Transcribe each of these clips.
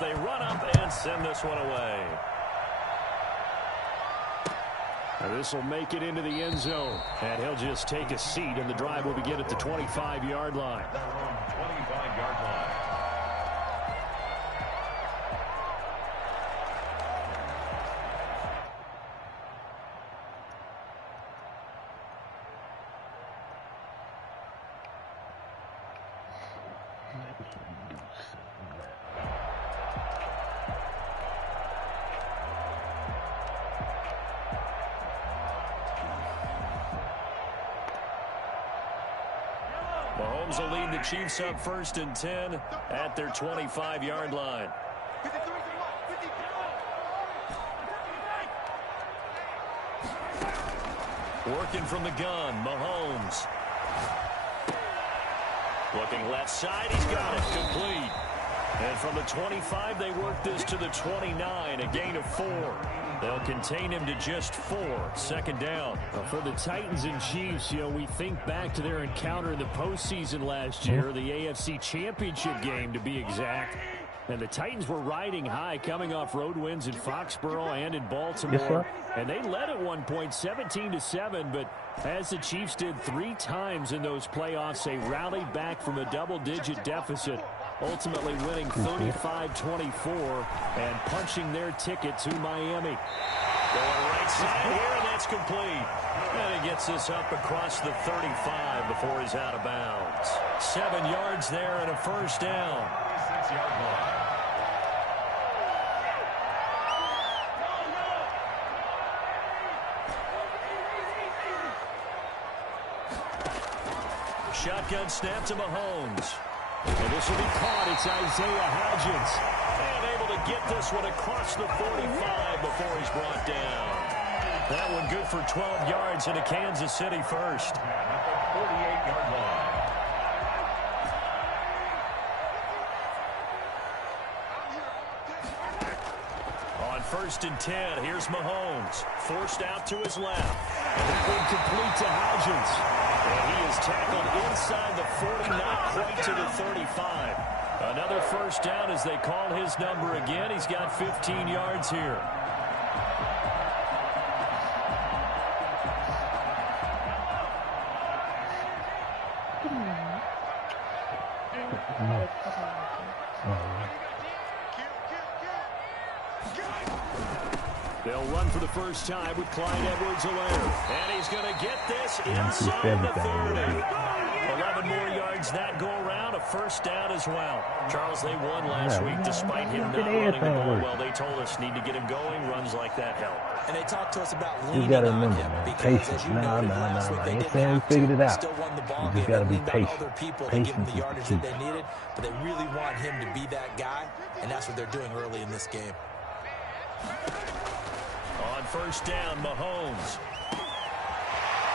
They run up and send this one away. This will make it into the end zone. And he'll just take a seat, and the drive will begin at the 25-yard line. 25-yard line. Mahomes will lead the Chiefs up 1st and 10 at their 25-yard line. Working from the gun, Mahomes. Looking left side, he's got it, complete. And from the 25, they work this to the 29, a gain of 4. They'll contain him to just 4, 2nd down. For the Titans and Chiefs, we think back to their encounter in the postseason last year, the AFC Championship game to be exact. And the Titans were riding high, coming off road wins in Foxborough and in Baltimore. And they led at one point, 17-7, but as the Chiefs did 3 times in those playoffs, they rallied back from a double-digit deficit, ultimately winning 35-24 and punching their ticket to Miami. Going right side here, and that's complete. And he gets this up across the 35 before he's out of bounds. 7 yards there and a 1st down. 6-yard line. Shotgun snap to Mahomes. And this will be caught. It's Isaiah Hodgins. And able to get this one across the 45 before he's brought down. That one good for 12 yards into Kansas City first. 48-yard line. On 1st and 10, here's Mahomes. Forced out to his left. And that one complete to Hodgins. And he is tackled inside the 40, not quite to the 35. Another 1st down as they call his number again. He's got 15 yards here. They'll run for the first time with Clyde Edwards-Helaire. And he's going to get this inside the 30. 11 more yards that go around, a 1st down as well. Charles, they won last week despite him not running the ball well. They told us need to get him going. Runs like that help. And they talked to us about leaning on him because, as you noted last week, they didn't have to. Still won the ball game. They leaned on other people to give them the yardage that they needed, but they really want him to be that guy, and that's what they're doing early in this game. On 1st down, Mahomes.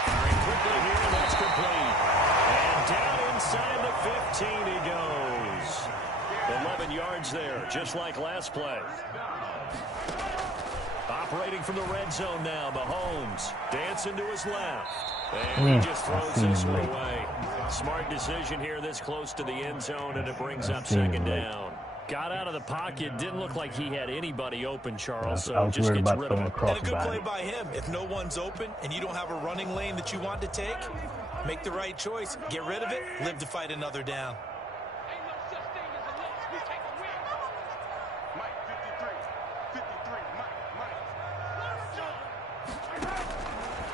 Very quickly here, and that's complete. And down inside the 15 he goes. 11 yards there, just like last play. Operating from the red zone now, Mahomes. Dancing to his left. And he just throws this one away. Smart decision here this close to the end zone, and it brings up 2nd down. Got out of the pocket. Didn't look like he had anybody open, Charles, so just gets rid of it. And a good play by him. If no one's open and you don't have a running lane that you want to take, make the right choice. Get rid of it. Live to fight another down.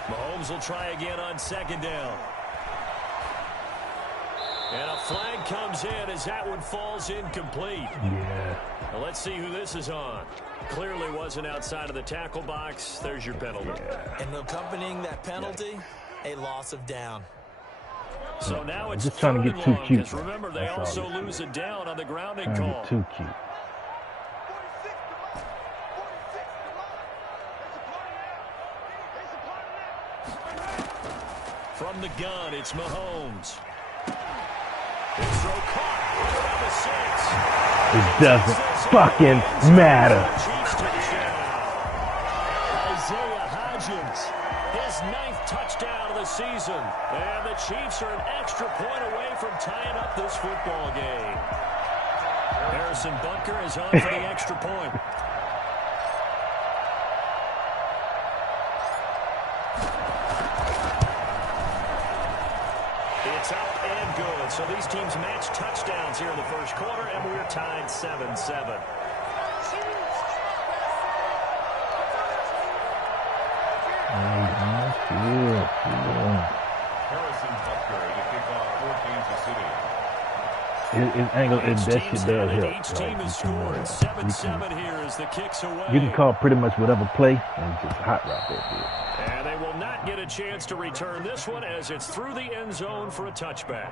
Mahomes will try again on 2nd down. And a flag comes in as that one falls incomplete. Now let's see who this is on. Clearly wasn't outside of the tackle box. There's your penalty. And accompanying that penalty, a loss of down. So now it's just trying to get too cute. Remember, they also lose a down on the grounding call. Too cute. From the gun, it's Mahomes. Throw caught around the 6. It doesn't fucking matter. Isaiah Hodgins, his 9th touchdown of the season. And the Chiefs are an extra point away from tying up this football game. Harrison Harrison Butker is on for the extra point. It's up and good. So these teams match touchdowns here in the first quarter, and we're tied 7-7. Harrison Butker to kick off for Kansas City. That shit does help. Each team has scored 7-7 here as the kicks away. You can call pretty much whatever play and just hot route that dude. And they will not get a chance to return this one as it's through the end zone for a touchback.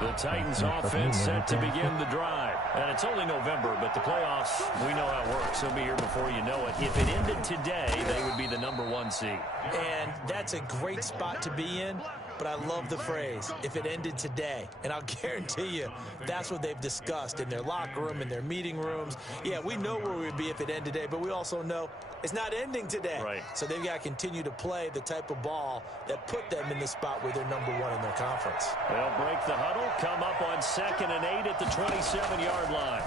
The Titans offense set to begin the drive. And it's only November, but the playoffs, we know how it works. They'll be here before you know it. If it ended today, they would be the #1 seed. And that's a great spot to be in. But I love the phrase, if it ended today. And I'll guarantee you, that's what they've discussed in their locker room, in their meeting rooms. Yeah, we know where we'd be if it ended today, but we also know it's not ending today. Right. So they've got to continue to play the type of ball that put them in the spot where they're #1 in their conference. They'll break the huddle, come up on 2nd and 8 at the 27-yard line.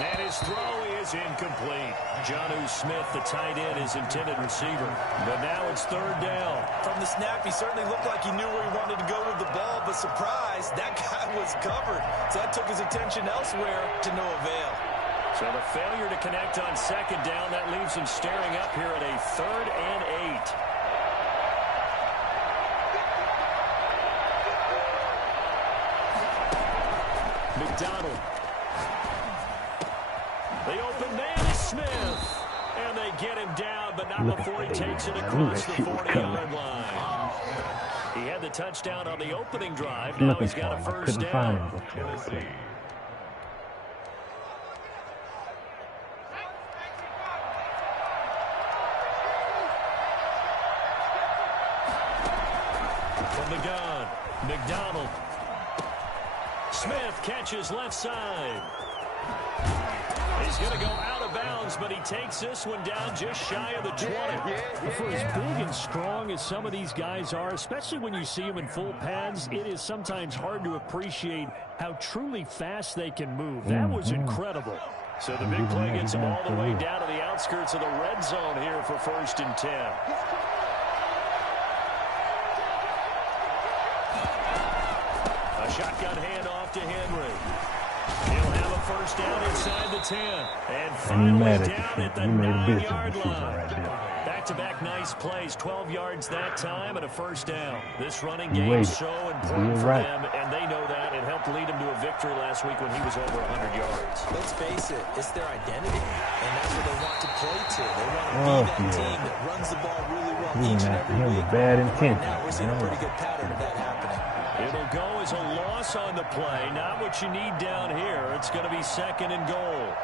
And his throw is incomplete. Jonnu Smith, the tight end, is intended receiver. But now it's 3rd down. From the snap, he certainly looked like he knew where he wanted to go with the ball, but surprise, that guy was covered. So that took his attention elsewhere to no avail. So the failure to connect on 2nd down, that leaves him staring up here at a 3rd and 8. McDonald. The open man is Smith. And they get him down, but not before he takes it across the 40-yard line. He had the touchdown on the opening drive. Now he's got a first down. From the gun, McDonald. Smith catches left side. He's going to go out of bounds, but he takes this one down just shy of the 20. For as big and strong as some of these guys are, especially when you see them in full pads, it is sometimes hard to appreciate how truly fast they can move. That was incredible. So the big play gets him all the way down to the outskirts of the red zone here for 1st and 10. A shotgun handoff to Henry. He'll have a first down inside the 10. And finally down at the 9-yard line. Back-to-back nice plays, 12 yards that time and a first down. This running game is so important for them, and they know that. It helped lead him to a victory last week when he was over 100 yards. Let's face it, it's their identity, and that's what they want to play to. They want to be that team that runs the ball really well each and every week. Bad intention. Now we're seeing a pretty good pattern of that happening. It'll go as a loss on the play. Not what you need down here. It's going to be 2nd and goal.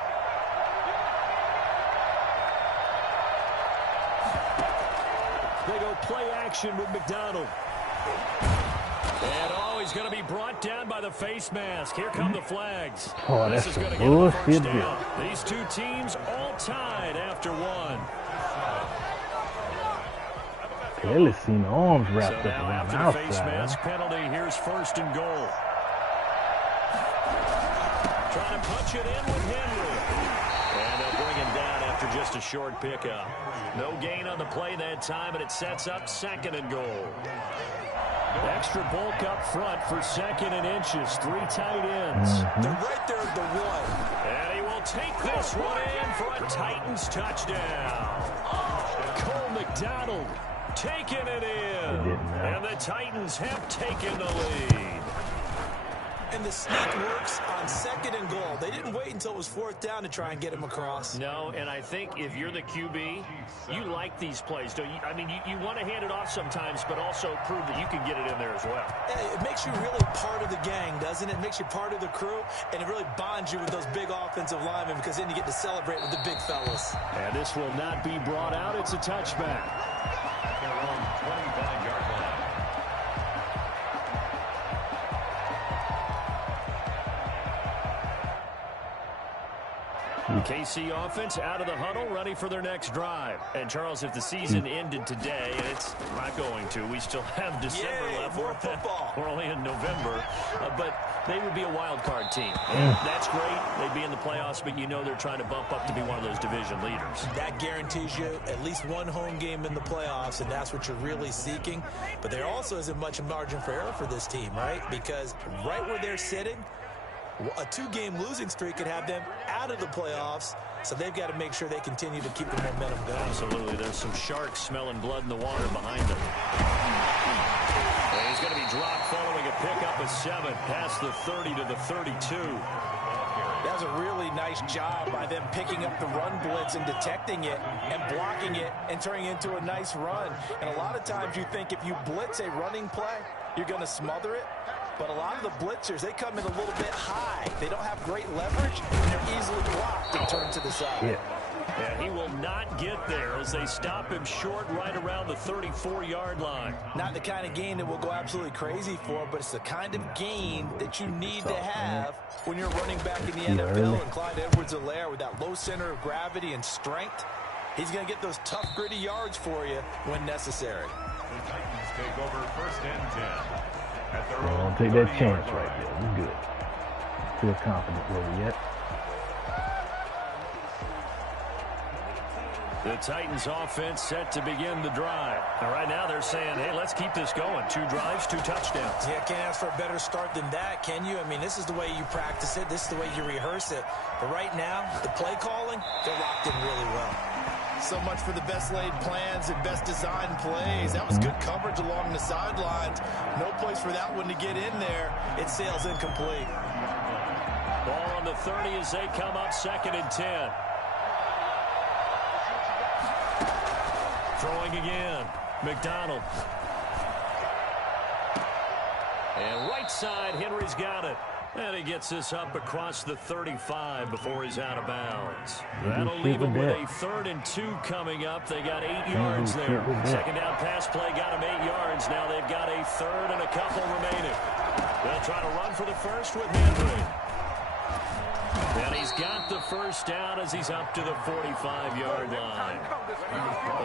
They go play action with McDonald. And he's going to be brought down by the face mask. Here come the flags. Oh, this that's is going to a get the first bullshit down. These two teams all tied after one. Clearly seen the arms wrapped So up now around the after the face outside. mask penalty, here's 1st and goal. Trying to punch it in with Henry. And they'll bring him down after just a short pickup. No gain on the play that time, and it sets up 2nd and goal. Extra bulk up front for 2nd and inches. 3 tight ends. They're right there at the 1. And he will take this one in for a Titans touchdown. Cole McDonald taking it in. And the Titans have taken the lead. And the sneak works on 2nd and goal. They didn't wait until it was 4th down to try and get him across. No, and I think if you're the QB, you like these plays, don't you? I mean, you want to hand it off sometimes, but also prove that you can get it in there as well. It makes you really part of the gang, doesn't it? It makes you part of the crew, and it really bonds you with those big offensive linemen because then you get to celebrate with the big fellas. And this will not be brought out. It's a touchback. They're on 25-yard line. KC offense out of the huddle, ready for their next drive. And, Charles, if the season ended today, and it's not going to, we still have December left. More football. We're only in November. But they would be a wild card team. And that's great. They'd be in the playoffs, but you know they're trying to bump up to be one of those division leaders. That guarantees you at least one home game in the playoffs, and that's what you're really seeking. But there also isn't much margin for error for this team, right? Because right where they're sitting, a 2-game losing streak could have them out of the playoffs, so they've got to make sure they continue to keep the momentum going. Absolutely. There's some sharks smelling blood in the water behind them. And he's going to be dropped following a pickup of 7 past the 30 to the 32. That was a really nice job by them picking up the run blitz and detecting it and blocking it and turning it into a nice run. And a lot of times you think if you blitz a running play, you're going to smother it. But a lot of the blitzers, they come in a little bit high. They don't have great leverage, and they're easily blocked and turned to the side. Yeah. And he will not get there as they stop him short right around the 34-yard line. Not the kind of gain that we'll go absolutely crazy for, but it's the kind of gain that you need to have when you're running back in the NFL. And Clyde Edwards-Helaire with that low center of gravity and strength, he's going to get those tough, gritty yards for you when necessary. The Titans take over 1st and 10. Don't take that chance right there. We're good. Feel confident where we at. The Titans offense set to begin the drive. And right now they're saying, hey, let's keep this going. 2 drives, 2 touchdowns. Yeah, can't ask for a better start than that, can you? I mean, this is the way you practice it. This is the way you rehearse it. But right now, the play calling, they're locked in really well. So much for the best laid plans and best designed plays. That was good coverage along the sidelines. No place for that one to get in there. It sails incomplete. Ball on the 30 as they come up 2nd and 10. Throwing again. McDonald. And right side, Henry's got it. And he gets this up across the 35 before he's out of bounds. That'll leave him with a 3rd and 2 coming up. They got 8 yards there. 2nd down pass play got him 8 yards. Now they've got a 3rd and a couple remaining. They'll try to run for the first with Henry. And he's got the 1st down as he's up to the 45-yard line.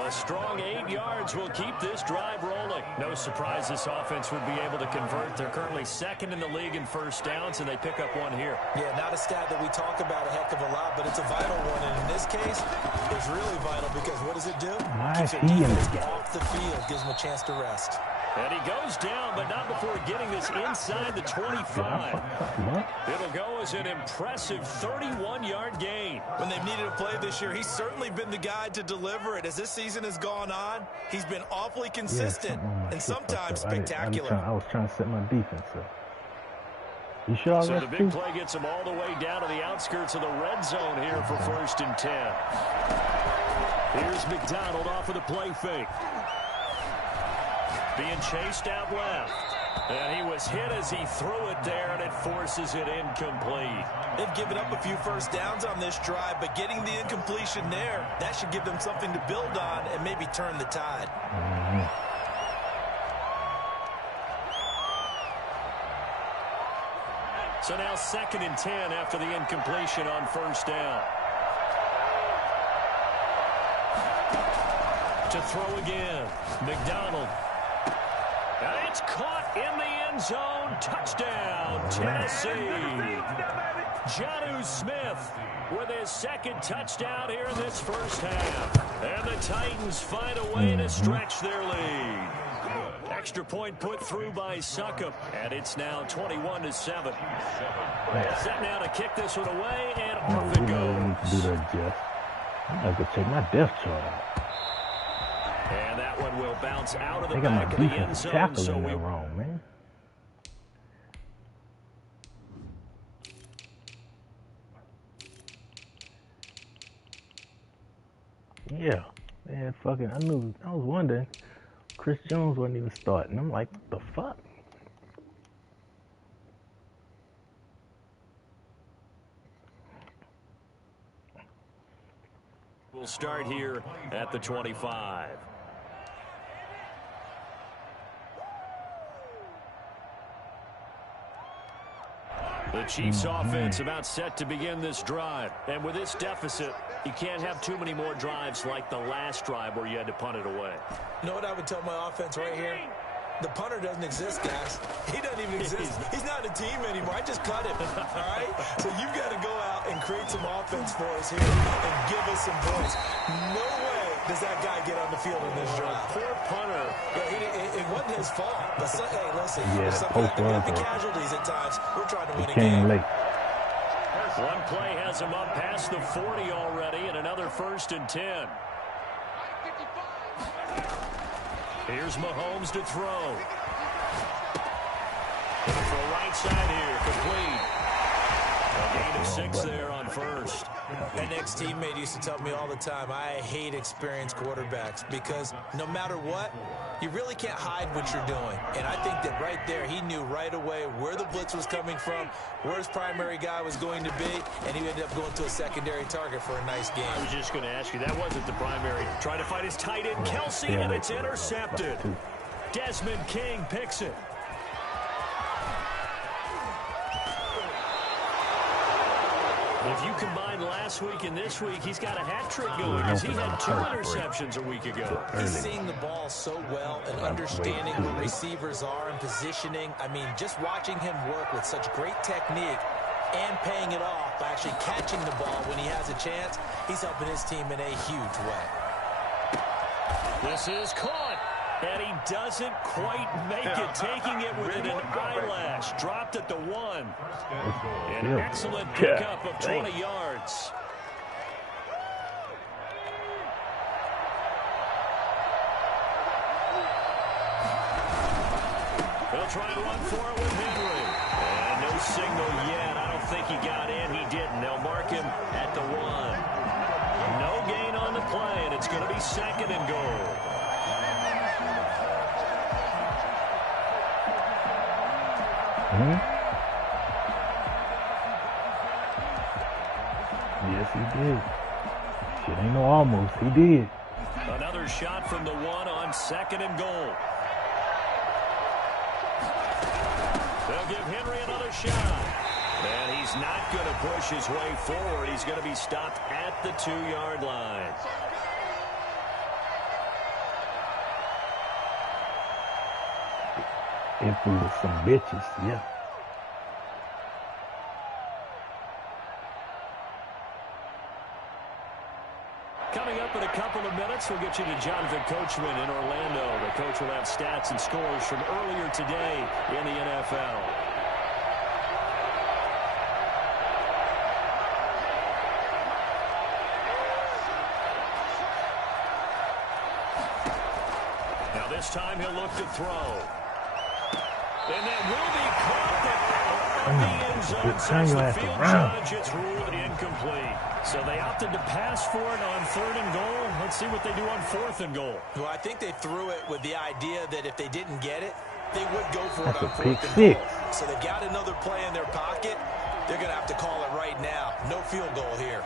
A strong 8 yards will keep this drive rolling. No surprise this offense would be able to convert. They're currently 2nd in the league in 1st downs, and they pick up 1 here. Yeah, not a stat that we talk about a heck of a lot, but it's a vital one. And in this case, it's really vital because what does it do? Keeps their defense off the field, gives them a chance to rest. And he goes down, but not before getting this inside the 25. It'll go as an impressive 31-yard gain. When they've needed a play this year, he's certainly been the guy to deliver it. As this season has gone on, he's been awfully consistent and sometimes spectacular. I was trying to set my defense up. You sure? So the big play gets him all the way down to the outskirts of the red zone here for 1st and 10. Here's McDonald off of the play fake. Being chased out left. And he was hit as he threw it there, and it forces it incomplete. They've given up a few 1st downs on this drive, but getting the incompletion there, that should give them something to build on and maybe turn the tide. So now 2nd and 10 after the incompletion on 1st down. To throw again. McDonald. And it's caught in the end zone. Touchdown, Tennessee. Jonnu Smith with his 2nd touchdown here in this 1st half. And the Titans find a way to stretch their lead. Extra point put through by Succop. And it's now 21-7. Set now to kick this one away, and off it goes. I'm going to check my depth chart out. And that one will bounce out of the They got back my of the end defense zone. tackling So that wrong, man. Yeah, man, fucking, I was wondering, Chris Jones wasn't even starting. I'm like, what the fuck? We'll start here at the 25. The Chiefs offense about set to begin this drive. And with this deficit, you can't have too many more drives like the last drive where you had to punt it away. You know what I would tell my offense right here? The punter doesn't exist, guys. He doesn't even exist. He's not a team anymore. I just cut him, all right? So you've got to go out and create some offense for us here and give us some points. No way does that guy get on the field in this drive. Poor punter. Yeah, it wasn't his fault. But hey, listen, Yeah, some casualties at times. We're trying to win a came game. late. One play has him up past the 40 already, and another 1st and 10. Here's Mahomes to throw. For a right side here, complete. A gain of 6 there on 1st. My next teammate used to tell me all the time, I hate experienced quarterbacks because no matter what, you really can't hide what you're doing. And I think that right there, he knew right away where the blitz was coming from, where his primary guy was going to be, and he ended up going to a secondary target for a nice game. I was just going to ask you, that wasn't the primary. Trying to find his tight end, Kelsey, and it's intercepted. Desmond King picks it. If you combine last week and this week, he's got a hat trick going because he had 2 interceptions a week ago. He's seeing the ball so well and understanding where receivers are and positioning. I mean, just watching him work with such great technique and paying it off by actually catching the ball when he has a chance, he's helping his team in a huge way. This is caught. And he doesn't quite make it, taking it within an eyelash. Dropped at the 1. An excellent pickup of 20 yards. They'll try to run for it with Henry. And no signal yet. I don't think he got in. He didn't. They'll mark him at the 1. No gain on the play, and it's going to be 2nd and goal. Yes, he did. Shit ain't no almost. He did. Another shot from the 1 on 2nd and goal. They'll give Henry another shot. And he's not going to push his way forward. He's going to be stopped at the 2-yard line. If we were some bitches, yeah. Coming up in a couple of minutes, we'll get you to Jonathan Coachman in Orlando. The coach will have stats and scores from earlier today in the NFL. Now this time he'll look to throw. And that will be caught in the end zone. Says the field judge, it's ruled incomplete. So they opted to pass for it on 3rd and goal. Let's see what they do on 4th and goal. Well, I think they threw it with the idea that if they didn't get it, they would go for it on 4th and goal. So they've got another play in their pocket. They're going to have to call it right now. No field goal here.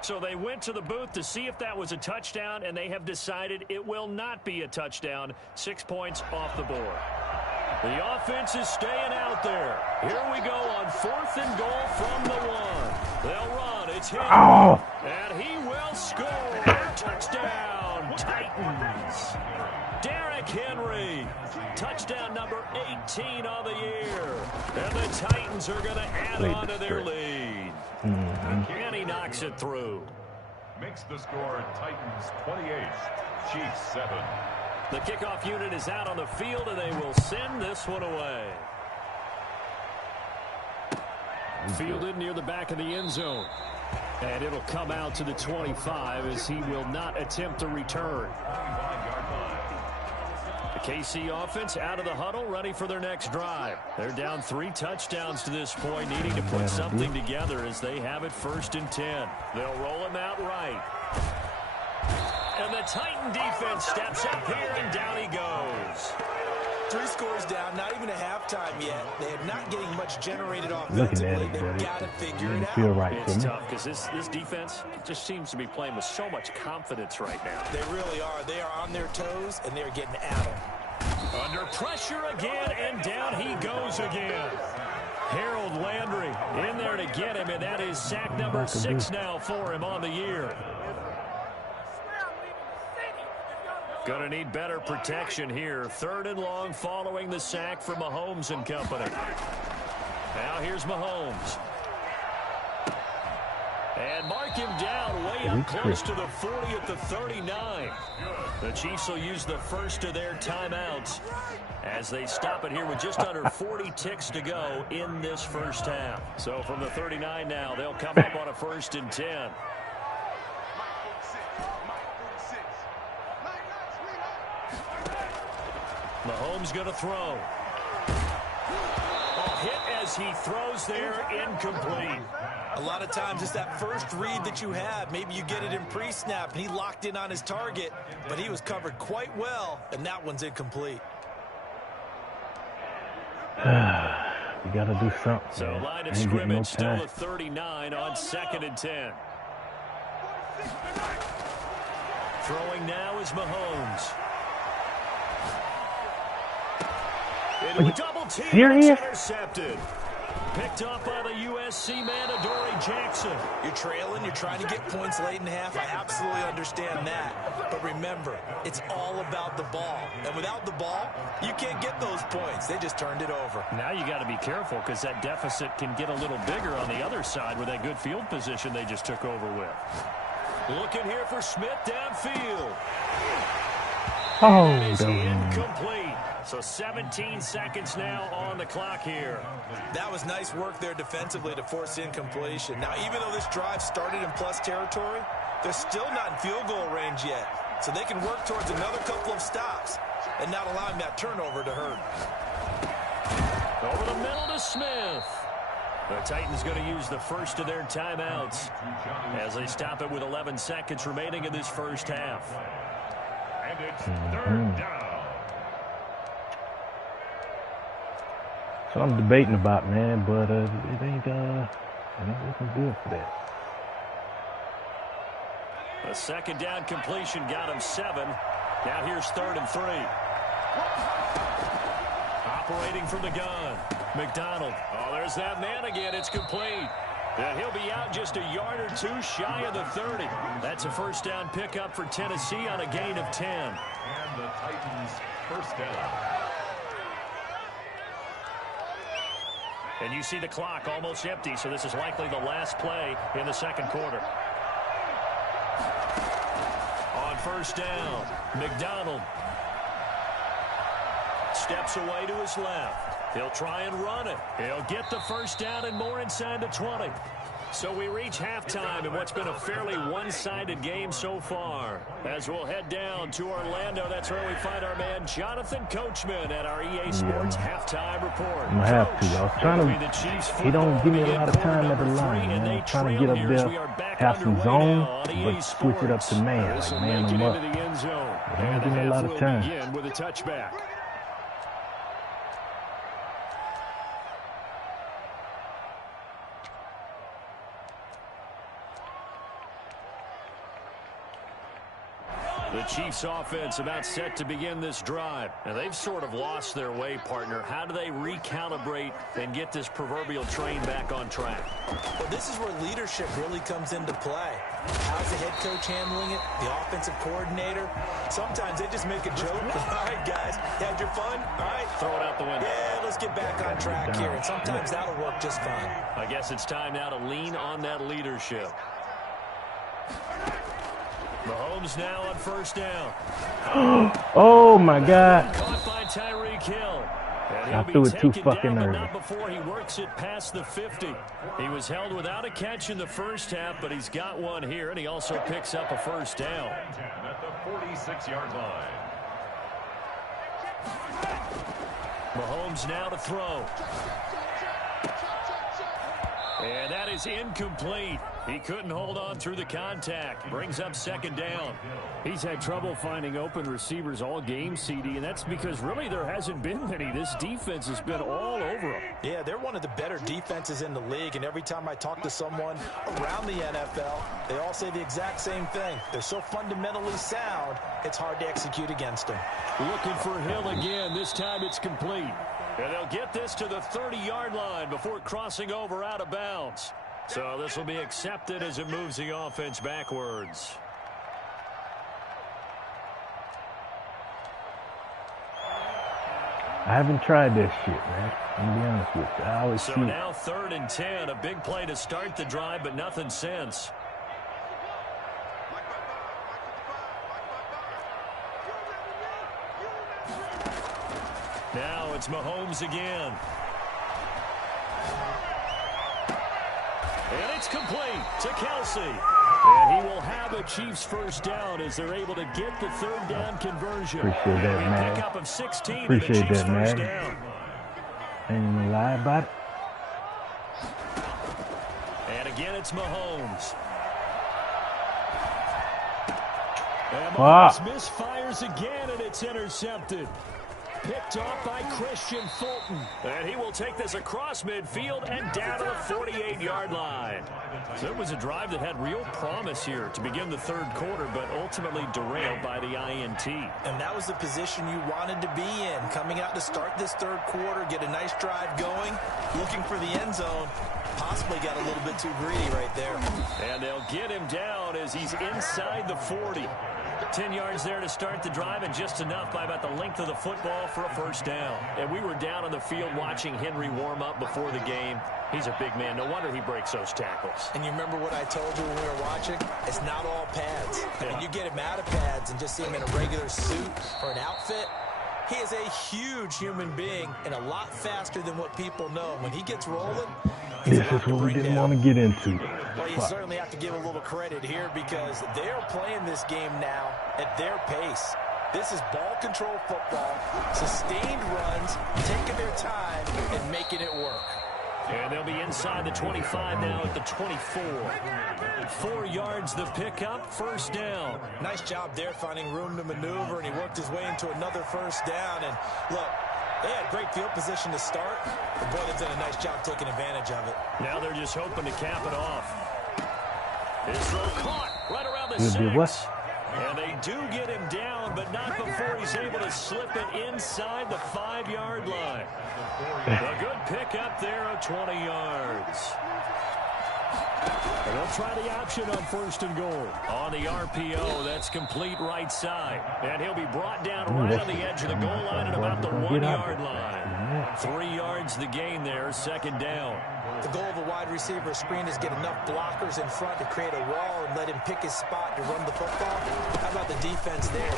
So they went to the booth to see if that was a touchdown, and they have decided it will not be a touchdown. 6 points off the board. The offense is staying out there. Here we go on 4th and goal from the 1. They'll run. It's him. Oh. And he will score. Touchdown, Titans. Derrick Henry. Touchdown number 18 of the year. And the Titans are going to add on to their lead. And he knocks it through. Makes the score Titans 28, Chiefs 7. The kickoff unit is out on the field, and they will send this one away. Fielded near the back of the end zone. And it'll come out to the 25 as he will not attempt to return. The KC offense out of the huddle, ready for their next drive. They're down 3 touchdowns to this point, needing to put something together as they have it 1st and 10. They'll roll him out right. And the Titan defense steps up here, and down he goes. 3 scores down, not even a halftime yet. They're not getting much generated offensively. They've got to figure it out. Feel right it's tough because this defense just seems to be playing with so much confidence right now. They really are. They are on their toes, and they're getting at them. Under pressure again, and down he goes again. Harold Landry in there to get him, and that is sack number 6 now for him on the year. Going to need better protection here. 3rd and long following the sack from Mahomes and company. Now here's Mahomes. And mark him down way up close to the 40 at the 39. The Chiefs will use the first of their timeouts as they stop it here with just under 40 ticks to go in this first half. So from the 39 now, they'll come up on a 1st and 10. Mahomes going to throw. A hit as he throws there, incomplete. A lot of times it's that first read that you have. Maybe you get it in pre-snap, and he locked in on his target, but he was covered quite well, and that one's incomplete. We got to do something. So line of scrimmage still a 39 on 2nd and 10. Throwing now is Mahomes. Into a double team. Serious? Intercepted. Picked up by the USC man, Adoree Jackson. You're trailing. You're trying to get points late in the half. I absolutely understand that. But remember, it's all about the ball. And without the ball, you can't get those points. They just turned it over. Now you got to be careful because that deficit can get a little bigger on the other side with that good field position they just took over with. Looking here for Smith downfield. Oh, is incomplete. So 17 seconds now on the clock here. That was nice work there defensively to force incompletion. Now, even though this drive started in plus territory, they're still not in field goal range yet. So they can work towards another couple of stops and not allowing that turnover to hurt. Over the middle to Smith. The Titans going to use the first of their timeouts as they stop it with 11 seconds remaining in this first half. And it's 3rd down. So I'm debating about, man, but it ain't looking good for that. A 2nd down completion got him 7. Now here's 3rd and 3. Operating from the gun. McDonald. Oh, there's that man again. It's complete. And he'll be out just a yard or 2 shy of the 30. That's a 1st down pickup for Tennessee on a gain of 10. And the Titans' 1st down. And you see the clock almost empty, so this is likely the last play in the 2nd quarter. On 1st down, McDonald steps away to his left. He'll try and run it. He'll get the 1st down and more inside the 20. So we reach halftime in what's been a fairly one-sided game so far. As we'll head down to Orlando, that's where we find our man Jonathan Coachman at our EA Sports halftime report. I'm going to have to. I was trying to, he don't give me a lot of time at the line, man. I'm trying to get up there, have some zone, but switch it up to man. Like, man, I'm up. He don't give me a lot of time. With a touchback. The Chiefs offense about set to begin this drive. Now they've sort of lost their way, partner. How do they recalibrate and get this proverbial train back on track? Well, this is where leadership really comes into play. How's the head coach handling it? The offensive coordinator? Sometimes they just make a joke. All right, guys, had your fun? All right. Throw it out the window. Yeah, let's get back on track here. And sometimes that'll work just fine. I guess it's time now to lean on that leadership. Mahomes now on 1st down. Oh, my God. Caught by Tyreek Hill. And I threw it too fucking down, early. Not before he works it past the 50. He was held without a catch in the first half, but he's got one here, and he also picks up a 1st down. At the 46-yard line. Mahomes now to throw. And that is incomplete. He couldn't hold on through the contact. Brings up second down. He's had trouble finding open receivers all game, CD, and that's because really there hasn't been many. This defense has been all over him. Yeah, they're one of the better defenses in the league, and every time I talk to someone around the NFL, they all say the exact same thing. They're so fundamentally sound, it's hard to execute against them. Looking for Hill again. This time it's complete. And they'll get this to the 30-yard line before crossing over out of bounds. So this will be accepted as it moves the offense backwards. I haven't tried that shit, man. I'm going to be honest with you. I always so now 3rd and 10. A big play to start the drive, but nothing since. Now it's Mahomes again. And it's complete to Kelsey. And he will have a Chiefs first down as they're able to get the 3rd down conversion. Appreciate that, man. Pick up of 16. Appreciate that, man. Down. Ain't gonna lie about it. And again, it's Mahomes. And Mahomes misfires again, and it's intercepted. Picked off by Christian Fulton. And he will take this across midfield and down to the 48-yard line. So it was a drive that had real promise here to begin the 3rd quarter, but ultimately derailed by the INT. And that was the position you wanted to be in. Coming out to start this 3rd quarter, get a nice drive going, looking for the end zone. Possibly got a little bit too greedy right there. And they'll get him down as he's inside the 40. 10 yards there to start the drive, and just enough by about the length of the football for a first down. And we were down on the field watching Henry warm up before the game. He's a big man. No wonder he breaks those tackles. And you remember what I told you when we were watching? It's not all pads. I mean, you get him out of pads and just see him in a regular suit or an outfit. He is a huge human being and a lot faster than what people know. When he gets rolling, this is what we didn't want to get into. Well, you certainly have to give a little credit here because they're playing this game now at their pace. This is ball control football, sustained runs, taking their time and making it work. And they'll be inside the 25 now at the 24. 4 yards the pickup, first down. Nice job there finding room to maneuver, and he worked his way into another first down. And look, they had great field position to start, but boy, they've done a nice job taking advantage of it. Now they're just hoping to cap it off. His throw caught right around the 6. And they do get him down, but not before he's able to slip it inside the 5-yard line. A good pickup there of 20 yards. And they'll try the option on 1st and goal. On the RPO, that's complete right side. And he'll be brought down right on the edge of the goal line at about the 1-yard line. 3 yards the gain there, second down. The goal of a wide receiver screen is get enough blockers in front to create a wall and let him pick his spot to run the football. How about the defense there?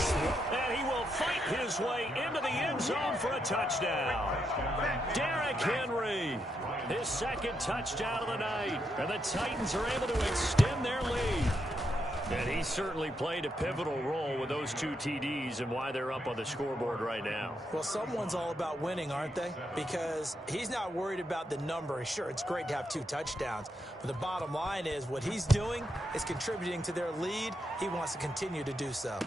And he will fight his way into the end zone for a touchdown. Derrick Henry, his 2nd touchdown of the night. And the Titans are able to extend their lead. And he certainly played a pivotal role with those 2 TDs and why they're up on the scoreboard right now. Well, someone's all about winning, aren't they? Because he's not worried about the number. Sure, it's great to have 2 touchdowns. But the bottom line is what he's doing is contributing to their lead. He wants to continue to do so.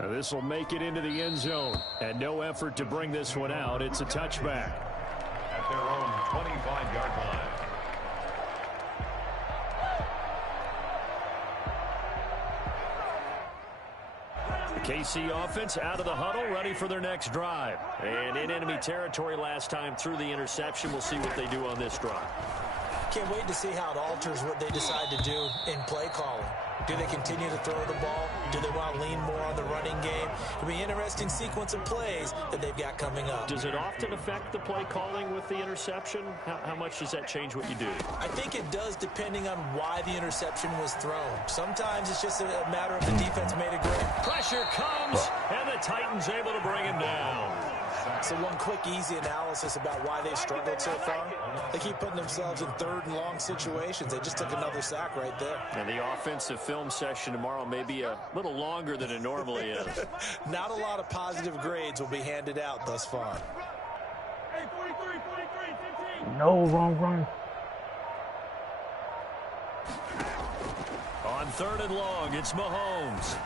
Now this will make it into the end zone. And no effort to bring this one out. It's a touchback. At their own 25-yard line. KC offense out of the huddle, ready for their next drive. And in enemy territory last time through the interception. We'll see what they do on this drive. Can't wait to see how it alters what they decide to do in play calling. Do they continue to throw the ball? Do they want to lean more on the running game? It'll be an interesting sequence of plays that they've got coming up. Does it often affect the play calling with the interception? How much does that change what you do? I think it does depending on why the interception was thrown. Sometimes it's just a matter of the defense made a great. Pressure comes, and the Titans able to bring him down. So one quick, easy analysis about why they've struggled so far. They keep putting themselves in 3rd and long situations. They just took another sack right there. And the offensive film session tomorrow may be a little longer than it normally is. Not a lot of positive grades will be handed out thus far. No, wrong run. On 3rd and long, it's Mahomes.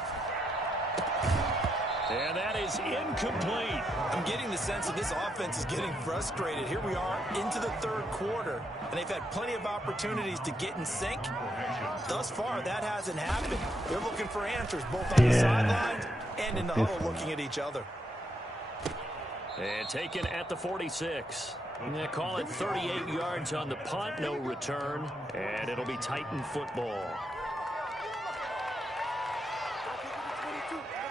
And that is incomplete. I'm getting the sense that this offense is getting frustrated. Here we are into the 3rd quarter, and they've had plenty of opportunities to get in sync. Thus far, that hasn't happened. They're looking for answers, both on the sidelines and in the huddle, looking at each other. And taken at the 46. They call it 38 yards on the punt, no return, and it'll be Titan football.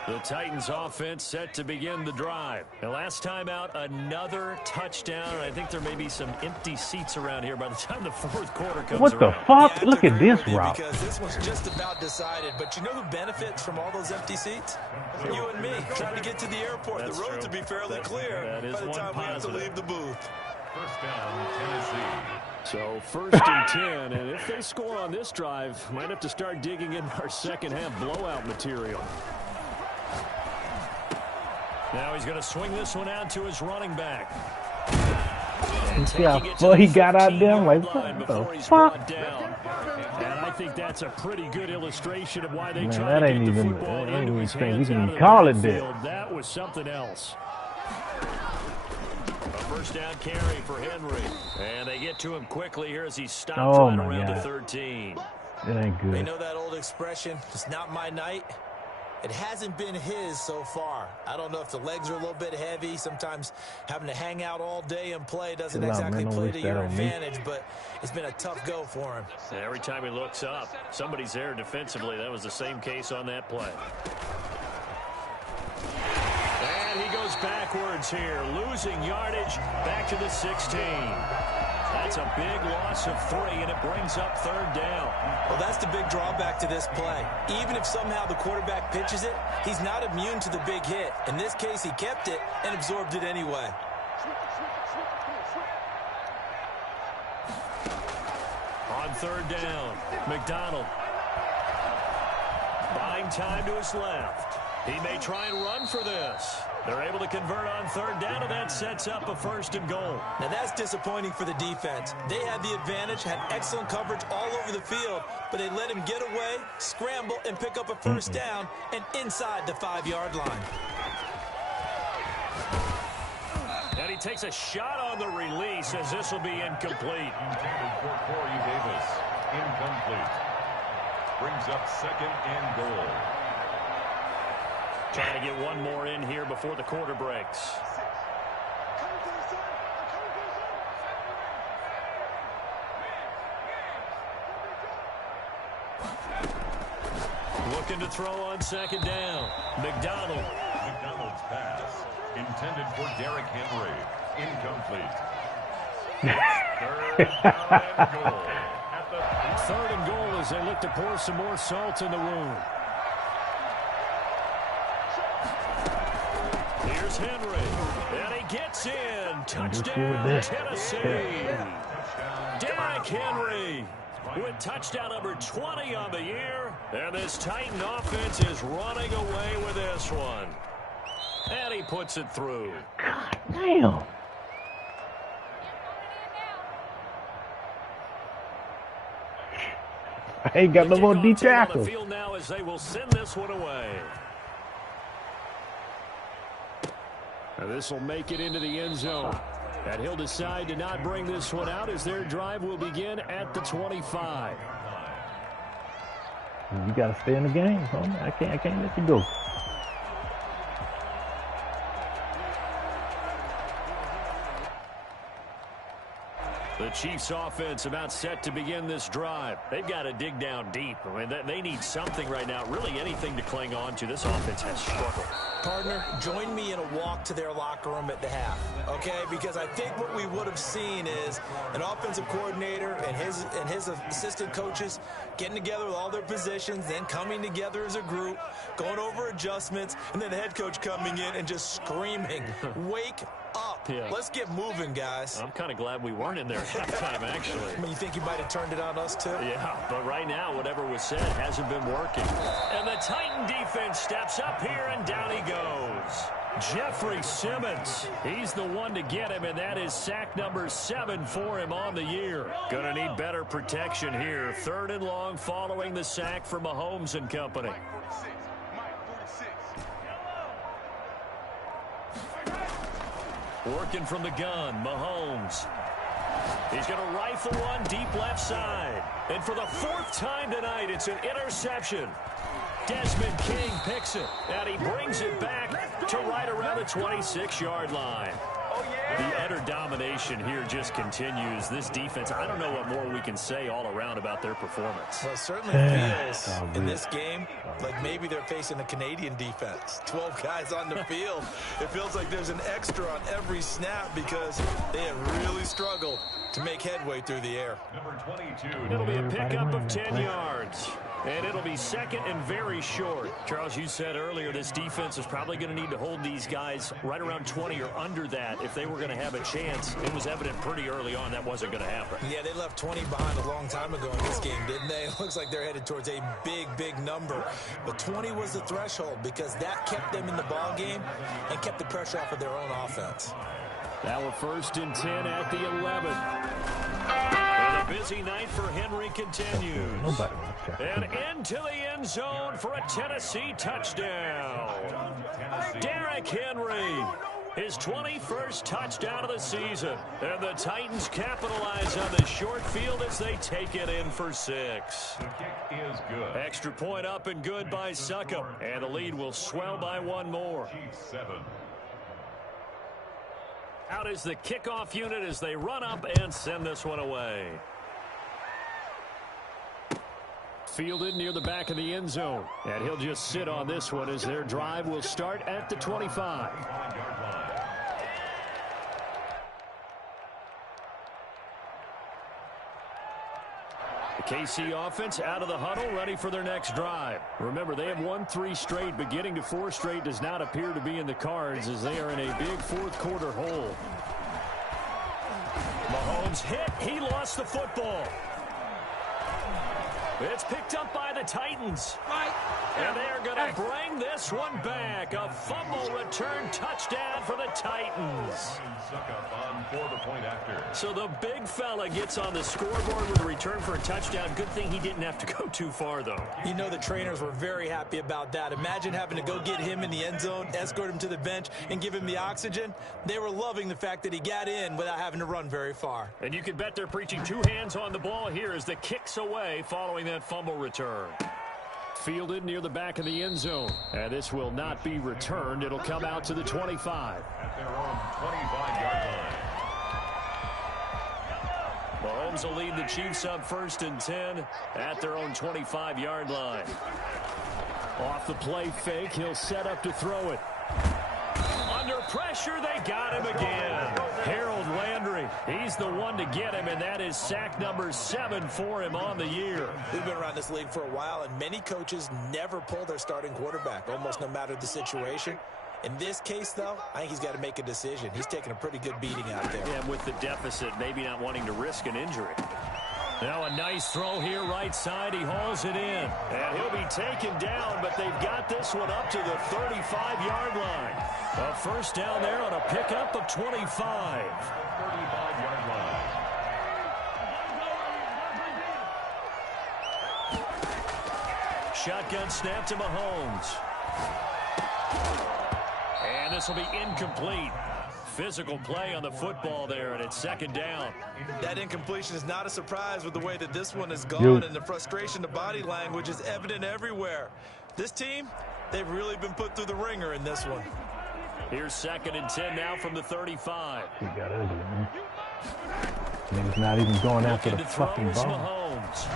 The Titans offense set to begin the drive. And last time out, another touchdown. I think there may be some empty seats around here by the time the 4th quarter comes What the around. fuck? Look at this route. Because this one's just about decided. But you know who benefits from all those empty seats? You and me, trying to get to the airport. That's the road true. to be fairly clear that is by the time we have to leave the booth. First down, Tennessee. So 1st and 10, and if they score on this drive, might have to start digging in our second half blowout material. Now he's going to swing this one out to his running back. See how far he got out there? I'm like, what the fuck? And I think that's a pretty good illustration of why they Man, try that to ain't get the even- football that ain't into even his thing. hands You can out of the call it backfield. that. That was something else. A first down carry for Henry. And they get to him quickly here as he stops Oh, right my around the God. 13. It ain't You good. know that old expression, it's not my night? It hasn't been his so far. I don't know if the legs are a little bit heavy. Sometimes having to hang out all day and play doesn't Chill out, exactly man. Don't play wish to that your on me. advantage, but it's been a tough go for him. And every time he looks up, somebody's there defensively. That was the same case on that play. And he goes backwards here, losing yardage back to the 16. That's a big loss of 3, and it brings up 3rd down. Well, that's the big drawback to this play. Even if somehow the quarterback pitches it, he's not immune to the big hit. In this case, he kept it and absorbed it anyway. On 3rd down, McDonald. Buying time to his left. He may try and run for this. They're able to convert on 3rd down, and that sets up a 1st and goal. Now, that's disappointing for the defense. They had the advantage, had excellent coverage all over the field, but they let him get away, scramble, and pick up a 1st down and inside the 5-yard line. And he takes a shot on the release as this will be incomplete. Intended for Corey Davis. Incomplete. Brings up 2nd and goal. Trying to get one more in here before the quarter breaks. Looking to throw on 2nd down. McDonald. McDonald's pass. Intended for Derrick Henry. Incomplete. 3rd down and goal. At the 3rd and goal as they look to pour some more salt in the wound. Here's Henry. And he gets in. Touchdown, this. Tennessee. Derrick Henry with touchdown number 20 on the year. And this Titan offense is running away with this one. And he puts it through. God damn. I ain't got no more D On tackles. the field now as they will send this one away. Now this will make it into the end zone. And he'll decide to not bring this one out as their drive will begin at the 25. You gotta stay in the game, homie. I can't let you go. The Chiefs offense about set to begin this drive. They've got to dig down deep. I mean, they need something right now, really anything to cling on to. This offense has struggled. Partner, join me in a walk to their locker room at the half, okay? Because I think what we would have seen is an offensive coordinator and his assistant coaches getting together with all their positions, then coming together as a group, going over adjustments, and then the head coach coming in and just screaming, wake up. Yeah. Let's get moving, guys. I'm kind of glad we weren't in there at halftime, actually. I mean, you think he might have turned it on us, too? Yeah, but right now, whatever was said hasn't been working. And the Titan defense steps up here, and down he goes. Jeffrey Simmons, he's the one to get him, and that is sack number 7 for him on the year. Gonna need better protection here. 3rd and long following the sack for Mahomes and company. Working from the gun, Mahomes. He's going to rifle one deep left side. And for the 4th time tonight, it's an interception. Desmond King picks it, and he brings it back to right around the 26-yard line. The utter domination here just continues. This defense, I don't know what more we can say all around about their performance. Well, it certainly feels in this game like maybe they're facing a Canadian defense. 12 guys on the field. It feels like there's an extra on every snap because they have really struggled to make headway through the air. Number 22. It'll be a pickup of 10 yards. And it'll be 2nd and very short. Charles, you said earlier this defense is probably going to need to hold these guys right around 20 or under that if they were going to have a chance. It was evident pretty early on that wasn't going to happen. Yeah, they left 20 behind a long time ago in this game, didn't they? It looks like they're headed towards a big, big number. But 20 was the threshold because that kept them in the ball game and kept the pressure off of their own offense. Now a 1st and 10 at the 11. And a busy night for Henry continues. And into the end zone for a Tennessee touchdown. Derrick Henry, his 21st touchdown of the season. And the Titans capitalize on the short field as they take it in for 6. The kick is good. Extra point up and good by Succop. And the lead will swell by 1 more. Chiefs 7. Out is the kickoff unit as they run up and send this one away. Fielded near the back of the end zone. And he'll just sit on this one as their drive will start at the 25. The KC offense out of the huddle, ready for their next drive. Remember, they have won 3 straight, but getting to 4 straight does not appear to be in the cards as they are in a big 4th quarter hole. Mahomes hit. He lost the football. It's picked up by the Titans. And they are going to bring this one back. A fumble return touchdown for the Titans. So the big fella gets on the scoreboard with a return for a touchdown. Good thing he didn't have to go too far, though. You know the trainers were very happy about that. Imagine having to go get him in the end zone, escort him to the bench, and give him the oxygen. They were loving the fact that he got in without having to run very far. And you can bet they're preaching 2 hands on the ball here as the kick's away following that fumble return. Fielded near the back of the end zone. And this will not be returned. It'll come out to the 25. At their own 25-yard line. Mahomes will lead the Chiefs up 1st and 10 at their own 25-yard line. Off the play fake, he'll set up to throw it. Under pressure, they got him again. Harold Landry, he's the one to get him, and that is sack number 7 for him on the year. We've been around this league for a while, and many coaches never pull their starting quarterback, almost no matter the situation. In this case, though, I think he's got to make a decision. He's taking a pretty good beating out there. And with the deficit, maybe not wanting to risk an injury. Now a nice throw here right side. He hauls it in. And he'll be taken down, but they've got this one up to the 35-yard line. A 1st down there on a pickup of 25. 35-yard line. Shotgun snap to Mahomes. And this will be incomplete. Physical play on the football there, and it's 2nd down. That incompletion is not a surprise with the way that this one has gone, and the frustration, the body language is evident everywhere. This team, they've really been put through the ringer in this one. Here's 2nd and 10 now from the 35. He got ugly, man. Niggas not even going after the fucking ball. Mahomes.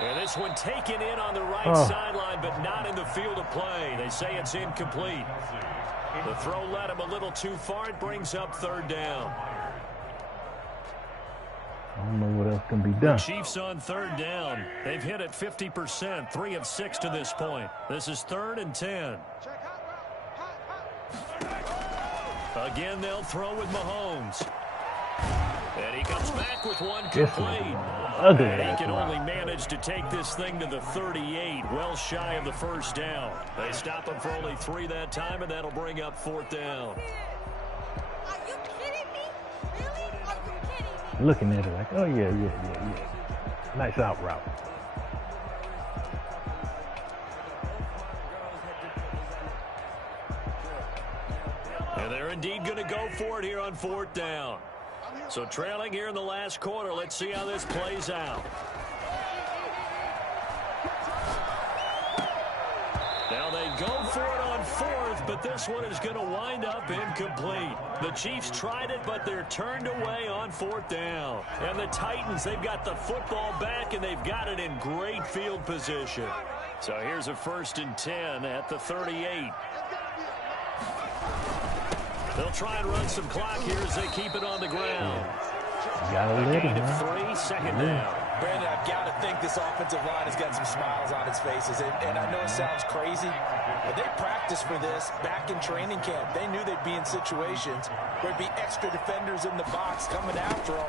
And this one taken in on the right sideline, but not in the field of play. They say it's incomplete. The throw led him a little too far. It brings up 3rd down. I don't know what else can be done. Chiefs on 3rd down. They've hit it 50%, 3 of 6 to this point. This is 3rd and 10. Again, they'll throw with Mahomes. And he comes back with one complete. Ugly. And he can only manage to take this thing to the 38, well shy of the first down. They stop him for only 3 that time, and that'll bring up 4th down. Are you kidding me? Really? Are you kidding me? Looking at it like, oh, yeah. Nice out route. And they're indeed going to go for it here on 4th down. So trailing here in the last quarter, let's see how this plays out. Now they go for it on 4th, but this one is going to wind up incomplete. The Chiefs tried it, but they're turned away on 4th down. And the Titans, they've got the football back, and they've got it in great field position. So here's a 1st and 10 at the 38. They'll try and run some clock here as they keep it on the ground. Gotta let it, man. 3, 2nd down. Brandon, I've got to think this offensive line has got some smiles on its faces. And I know it sounds crazy, but they practiced for this back in training camp. They knew they'd be in situations where there'd be extra defenders in the box coming after them,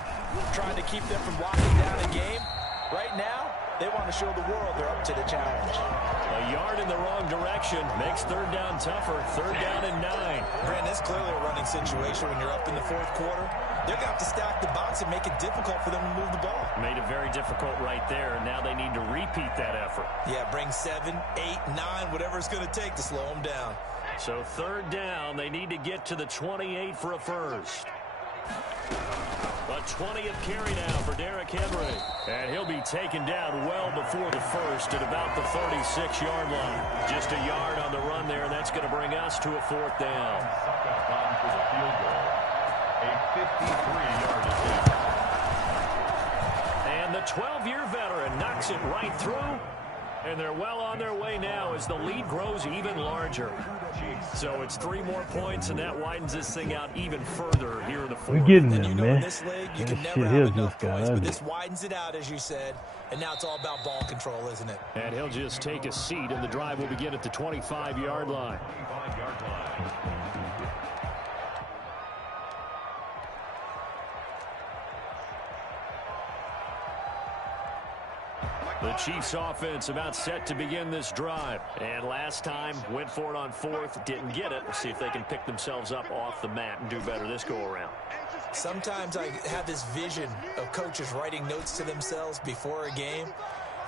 trying to keep them from locking down a game. Right now, they want to show the world they're up to the challenge. A yard in the wrong direction makes 3rd down tougher. 3rd down and 9. Brandon, it's clearly a running situation when you're up in the 4th quarter. They're going to have to stack the box and make it difficult for them to move the ball. Made it very difficult right there, and now they need to repeat that effort. Yeah, bring 7, 8, 9, whatever it's going to take to slow them down. So 3rd down, they need to get to the 28 for a first. A 20th carry now for Derrick Henry. And he'll be taken down well before the first at about the 36-yard line. Just a yard on the run there, and that's going to bring us to a 4th down. For the field goal, a 53-yard attempt. And the 12-year veteran knocks it right through. And they're well on their way now as the lead grows even larger. So it's 3 more points, and that widens this thing out even further here in the 4th. We're getting there, You know, man. in this league, you can never have enough points, but this widens it out, as you said, and now it's all about ball control, isn't it? And he'll just take a seat, and the drive will begin at the 25-yard line. The Chiefs offense about set to begin this drive. And last time, went for it on 4th, didn't get it. We'll see if they can pick themselves up off the mat and do better this go-around. Sometimes I have this vision of coaches writing notes to themselves before a game.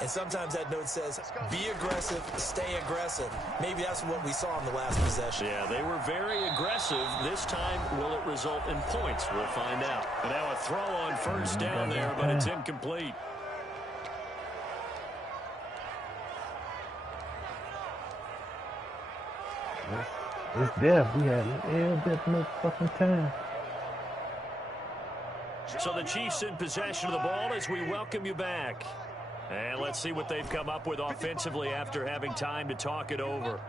And sometimes that note says, be aggressive, stay aggressive. Maybe that's what we saw in the last possession. Yeah, they were very aggressive. This time, will it result in points? We'll find out. And now a throw on 1st down there, but it's incomplete. It's there. We had a little bit more fucking time. So the Chiefs in possession of the ball as we welcome you back. And let's see what they've come up with offensively after having time to talk it over.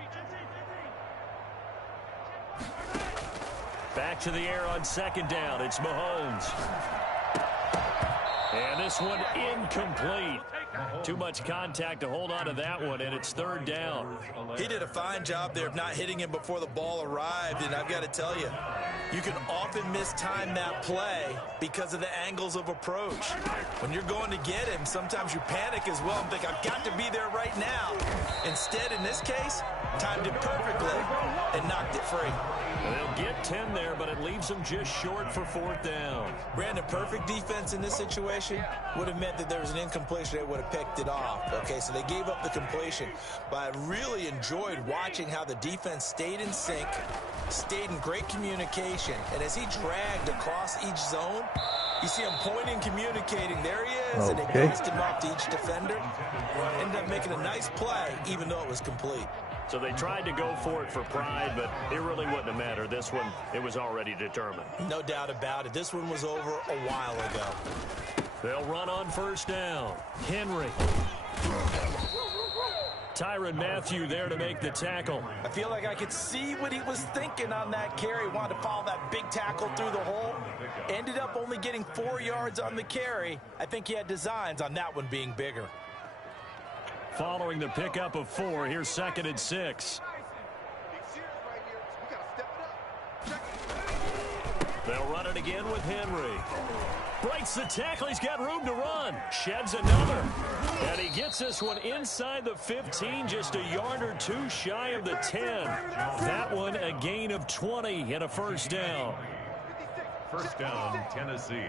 Back to the air on 2nd down. It's Mahomes. And this one incomplete. Too much contact to hold on to that one, and it's 3rd down. He did a fine job there of not hitting him before the ball arrived, and I've got to tell you, you can often mistime that play because of the angles of approach. When you're going to get him, sometimes you panic as well and think, I've got to be there right now. Instead, in this case, timed it perfectly and knocked it free. They'll get 10 there, but it leaves them just short for 4th down. Brandon, perfect defense in this situation would have meant that there was an incompletion. They would have picked it off. Okay, so they gave up the completion. But I really enjoyed watching how the defense stayed in sync, stayed in great communication. And as he dragged across each zone, you see him pointing, communicating. There he is, and they passed him off to each defender. Ended up making a nice play, even though it was complete. So they tried to go for it for pride, but it really wouldn't have mattered. This one, it was already determined. No doubt about it. This one was over a while ago. They'll run on 1st down. Henry. Tyrann Mathieu there to make the tackle. I feel like I could see what he was thinking on that carry. Wanted to follow that big tackle through the hole. Ended up only getting 4 yards on the carry. I think he had designs on that one being bigger. Following the pickup of 4, here's 2nd and 6. They'll run it again with Henry. Breaks the tackle. He's got room to run. Sheds another. And he gets this one inside the 15, just a yard or two shy of the 10. That one a gain of 20 and a first down. First down, Tennessee.